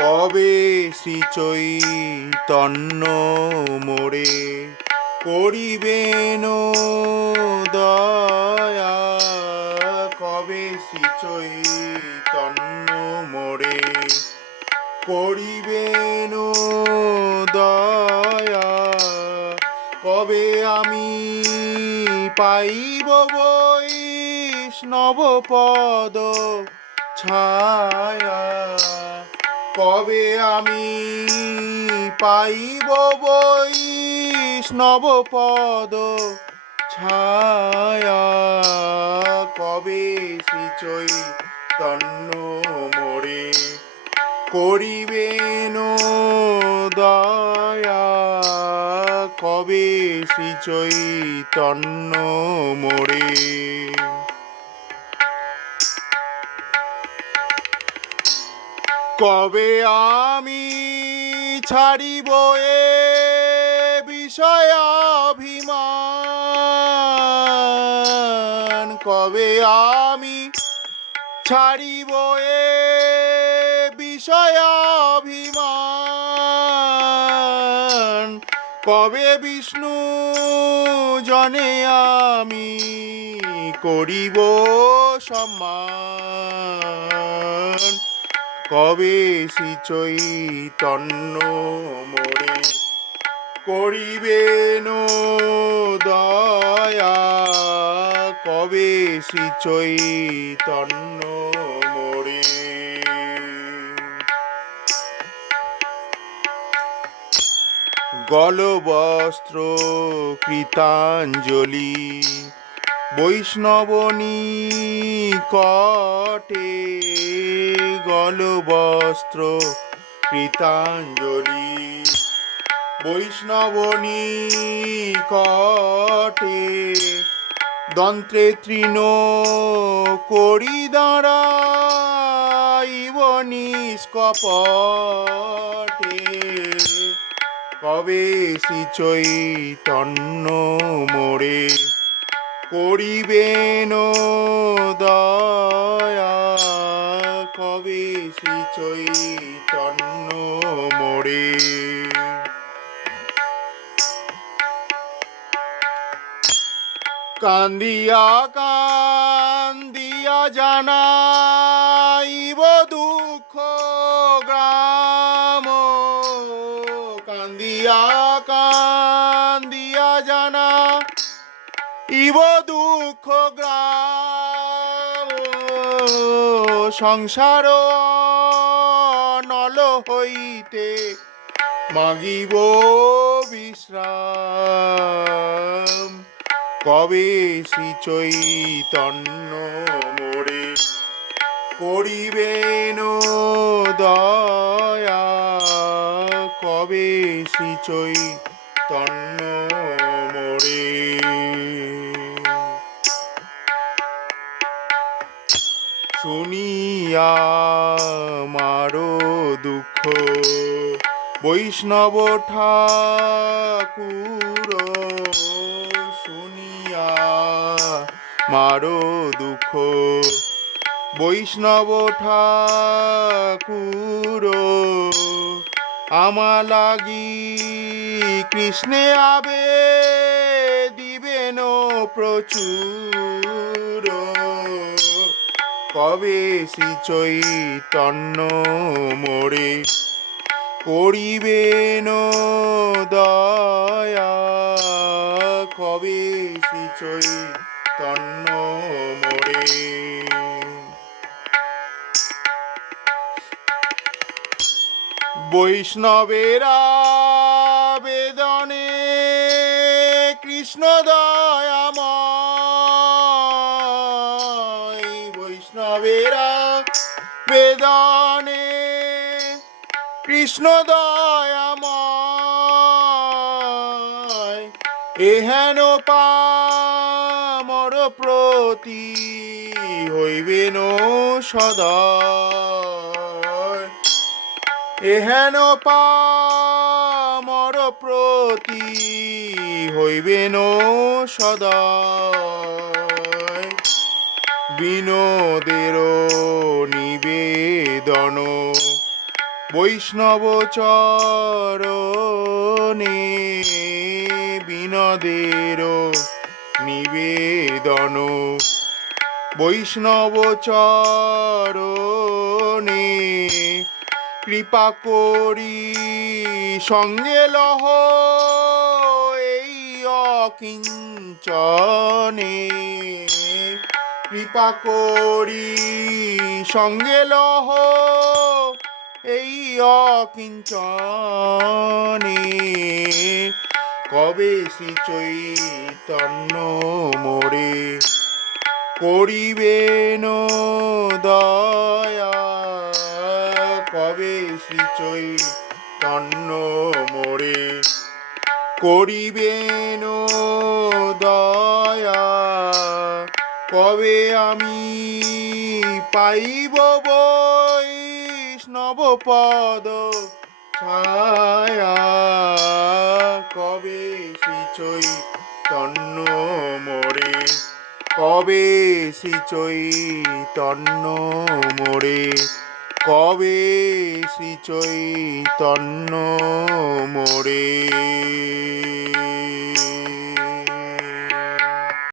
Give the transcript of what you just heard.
কবে শ্রী চৈতন্য মোরে করিবেন দয়া? কবে শ্রী চৈতন্য মোরে করিবেন দয়া? কবে আমি পাইব বৈষ্ণব পদ ছায়া? কবে আমি পাইব বৈষ্ণব পদ? ছায়া, কবে শ্রী চৈতন্য মোরে করিবেন দয়া? কবে শ্রী চৈতন্য মোরে কবে আমি ছাড়িব এ বিষয় অভিমান? কবে আমি ছাড়িব এ বিষয় অভিমান? কবে বিষ্ণু জনে আমি করিব সম্মান? কবে শ্রী চৈতন্য মরে করিবেন দয়া? কবে শ্রী চৈতন্য মরে? গলবস্ত্র কৃতাঞ্জলি বৈষ্ণবনী কটে গলবস্ত্র কৃতাঞ্জলি। বৈষ্ণবনী কটে দন্ত্রে তৃণ করি দাঁড়াইব কবে শ্রী চৈতন্য মোরে করিবেন দয়া। কবে শ্রী চৈতন্য মোরে? কান্দিয়া কান্দিয়া জানাইব দুঃখ গ্রাম। কান্দিয়া কান্দিয়া দুঃখ গ্রাম, সংসার নল হইতে মাগিব বিশ্রাম। কবে শ্রী চৈতন্য মোরে করিবেন দয়া? কবে শ্রী চৈতন্য শুনিয়া মারো দুঃখ। বৈষ্ণব ঠাকুর শুনিয়া মারো দুঃখ। বৈষ্ণব ঠাকুর আমা লাগি কৃষ্ণে আবে দিবেন প্রচুর। কবে শ্রী চৈতন্য মোরে করিবেন দয়া? কবে শ্রী চৈতন্য মোরে বৈষ্ণবেরা বৈষ্ণবেরা বেদনে কৃষ্ণ দয়াময় এহেন পামর প্রতি হইবেন সদা এহেন পামর প্রতি হইবেন সদা বিনোদের নিবেদন। বৈষ্ণব চরণে বিনোদের নিবেদন। বৈষ্ণব চরণে কৃপা করি সঙ্গে লহ এই অকিঞ্চনে। কৃপা করি, সঙ্গে লহ। এই অকিঞ্চনে কবে শ্রী চৈতন্য মোরে করিবেন দয়া? কবে শ্রী চৈতন্য মোরে করিবেন দয়া? কবে আমি পাইব বৈষ্ণব পদ? ছায়া, কবে শ্রী তন্ন মোরে? কবে শ্রী তন্ন মোরে? কবে শ্রী তন্ন মোরে?